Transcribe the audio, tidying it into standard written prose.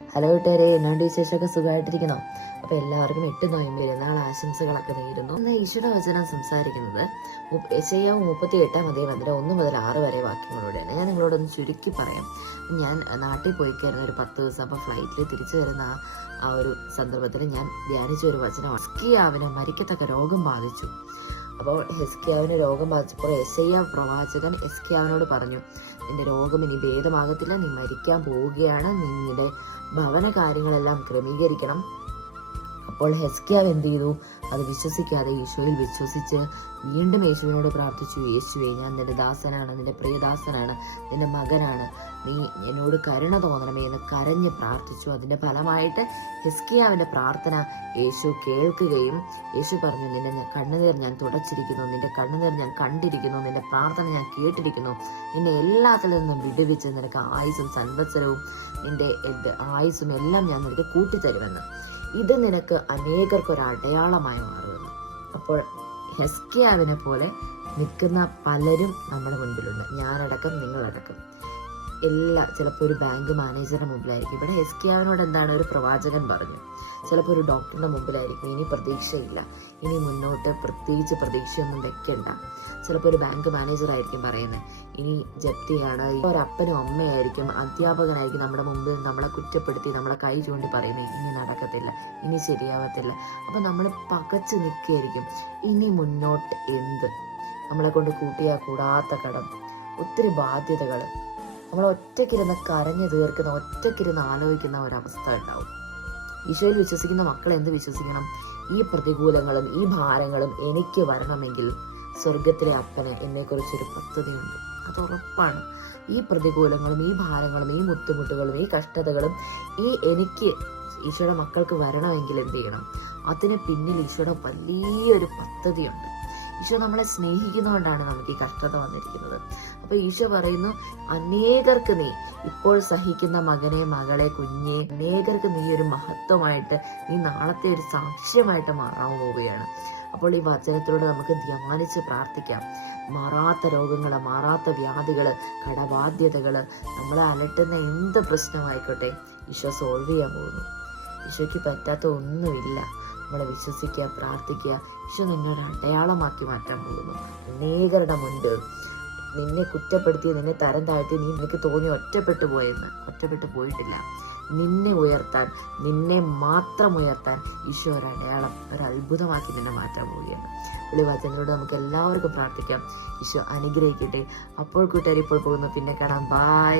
Hello കൂട്ടുകാരെ, എന്നാണ്ട് വിശേഷമൊക്കെ സുഖമായിട്ടിരിക്കണോ? അപ്പോൾ എല്ലാവർക്കും 8 നോയമ്പ് പെരുന്നാൾ ആശംസകളൊക്കെ നേരുന്നു. ഇന്ന് ഈശോയുടെ വചനം സംസാരിക്കുന്നത് യെശയ്യാവ് 38 അധ്യായം 1 മുതൽ 6 വരെ വാക്യങ്ങളോടെയാണ്. ഞാൻ നിങ്ങളോടൊന്ന് ചുരുക്കി പറയാം. ഞാൻ നാട്ടിൽ പോയിക്കായിരുന്നു ഒരു 10 ദിവസം. അപ്പോൾ ഫ്ലൈറ്റിൽ തിരിച്ചു വരുന്ന ആ ഒരു സന്ദർഭത്തിൽ ഞാൻ ധ്യാനിച്ച ഒരു വചനമാണ്. ഹിസ്കിയാവിന് മരിക്കത്തക്ക രോഗം ബാധിച്ചു. അപ്പോൾ ഹിസ്കിയാവിന് രോഗം ബാധിച്ചപ്പോൾ യെശയ്യാവ് പ്രവാചകൻ ഹിസ്കിയാവിനോട് പറഞ്ഞു, നിന്റെ രോഗം ഇനി ഭേദമാകത്തില്ല, നീ മരിക്കാൻ പോവുകയാണ്, നിന്റെ ഭവന കാര്യങ്ങളെല്ലാം ക്രമീകരിക്കണം. അപ്പോൾ ഹിസ്കിയാവ് എന്ത് ചെയ്തു? അത് വിശ്വസിക്കാതെ ഈശോയിൽ വിശ്വസിച്ച് വീണ്ടും യേശുവിനോട് പ്രാർത്ഥിച്ചു, യേശുവേ, ഞാൻ നിന്റെ ദാസനാണ്, നിന്റെ പ്രിയദാസനാണ്, നിന്റെ മകനാണ്, നീ എന്നോട് കരുണ തോന്നണമേ എന്ന് കരഞ്ഞ് പ്രാർത്ഥിച്ചു. അതിന്റെ ഫലമായിട്ട് ഹിസ്കിയാവിന്റെ പ്രാർത്ഥന യേശു കേൾക്കുകയും യേശു പറഞ്ഞു, നിന്റെ കണ്ണുനീർ ഞാൻ തുടച്ചിരിക്കുന്നു, നിന്റെ കണ്ണുനീർ ഞാൻ കണ്ടിരിക്കുന്നു, നിന്റെ പ്രാർത്ഥന ഞാൻ കേട്ടിരിക്കുന്നു, നിന്നെ എല്ലാത്തിൽ നിന്നും വിടുവിച്ച് നിനക്ക് ആയുസും സംവത്സരവും നിന്റെ ആയുസും എല്ലാം ഞാൻ നിനക്ക് കൂട്ടിത്തരുമെന്ന്. ഇത് നിനക്ക് അനേകർക്കൊരു അടയാളമായി മാറുമെന്ന്. അപ്പോൾ ഹിസ്കിയാവിനെ പോലെ നിൽക്കുന്ന പലരും നമ്മുടെ മുൻപിലുണ്ട്, ഞാനടക്കം നിങ്ങളടക്കം. ചിലപ്പോൾ ഒരു ബാങ്ക് മാനേജറുടെ മുമ്പിലായിരിക്കും. ഇവിടെ ഹിസ്കിയാവിനോട് എന്താണ് ഒരു പ്രവാചകൻ പറഞ്ഞു. ചിലപ്പോൾ ഒരു ഡോക്ടറിന്റെ മുമ്പിലായിരിക്കും. ഇനി പ്രതീക്ഷയില്ല, ഇനി മുന്നോട്ട് പ്രത്യേകിച്ച് പ്രതീക്ഷയൊന്നും വെക്കണ്ട. ചിലപ്പോൾ ഒരു ബാങ്ക് മാനേജർ ആയിരിക്കും പറയുന്നത്, ഇനി ജപ്തിയാണ്. ഒരു അപ്പനും അമ്മയായിരിക്കും, അധ്യാപകനായിരിക്കും നമ്മുടെ മുമ്പിൽ നമ്മളെ കുറ്റപ്പെടുത്തി നമ്മളെ കൈ ചൂണ്ടി പറയുന്നത്, ഇനി നടക്കത്തില്ല, ഇനി ശരിയാവത്തില്ല. അപ്പൊ നമ്മൾ പകച്ചു നിൽക്കുകയായിരിക്കും. ഇനി മുന്നോട്ട് എന്ത്? നമ്മളെ കൊണ്ട് കൂട്ടിയാൽ കൂടാത്ത കടം, ഒത്തിരി ബാധ്യതകൾ, നമ്മൾ ഒറ്റയ്ക്കിരുന്ന് കരഞ്ഞു തീർക്കുന്ന, ഒറ്റയ്ക്കിരുന്ന് ആലോചിക്കുന്ന ഒരവസ്ഥ ഉണ്ടാവും. ഈശോയിൽ വിശ്വസിക്കുന്ന മക്കൾ എന്ത് വിശ്വസിക്കണം? ഈ പ്രതികൂലങ്ങളും ഈ ഭാരങ്ങളും എനിക്ക് വരണമെങ്കിൽ സ്വർഗത്തിലെ അപ്പന് എന്നെക്കുറിച്ചൊരു പദ്ധതിയുണ്ട്, അത് ഉറപ്പാണ്. ഈ പ്രതികൂലങ്ങളും ഈ ഭാരങ്ങളും ഈ മുട്ടുമുട്ടുകളും ഈ കഷ്ടതകളും എനിക്ക് ഈശോയുടെ മക്കൾക്ക് വരണമെങ്കിൽ എന്ത് ചെയ്യണം? അതിന് പിന്നിൽ ഈശോയുടെ വലിയൊരു പദ്ധതിയുണ്ട്. ഈശോ നമ്മളെ സ്നേഹിക്കുന്നതുകൊണ്ടാണ് നമുക്ക് ഈ കഷ്ടത വന്നിരിക്കുന്നത്. അപ്പൊ ഈശോ പറയുന്നു, അനേകർക്ക് നീ ഇപ്പോൾ സഹിക്കുന്ന മകനെ, മകളെ, കുഞ്ഞെ, അനേകർക്ക് നീ ഒരു മഹത്വമായിട്ട്, നീ നാളത്തെ ഒരു സാക്ഷ്യമായിട്ട് മാറാൻ പോവുകയാണ്. അപ്പോൾ ഈ വചനത്തിലൂടെ നമുക്ക് ധ്യാനിച്ച് പ്രാർത്ഥിക്കാം. മാറാത്ത രോഗങ്ങള്, മാറാത്ത വ്യാധികള്, കടബാധ്യതകള്, നമ്മളെ അലട്ടുന്ന എന്ത് പ്രശ്നമായിക്കോട്ടെ ഈശോ സോൾവ് ചെയ്യാൻ പോകുന്നു. ഈശോയ്ക്ക് പറ്റാത്ത ഒന്നുമില്ല. നമ്മളെ വിശ്വസിക്കുക, പ്രാർത്ഥിക്കുക. ഈശോ നിന്നെ ഒരു അടയാളമാക്കി മാറ്റാൻ പോകുന്നു. അനേകരുടെ മുൻപ് നിന്നെ കുറ്റപ്പെടുത്തി, നിന്നെ തരം താഴ്ത്തി, നിനക്ക് തോന്നി ഒറ്റപ്പെട്ടു പോയിട്ടില്ല. നിന്നെ ഉയർത്താൻ, നിന്നെ മാത്രം ഉയർത്താൻ ഈശോ ഒരു അടയാളം, ഒരു അത്ഭുതമാക്കി നിന്നെ മാറ്റാൻ പോവുകയാണ്. ഈ വചനത്തോട് നമുക്ക് എല്ലാവർക്കും പ്രാർത്ഥിക്കാം. ഈശോ അനുഗ്രഹിക്കട്ടെ. അപ്പോൾ കൂട്ടുകാർ, ഇപ്പോൾ പോകുന്നു, പിന്നെ കാണാം. ബൈ.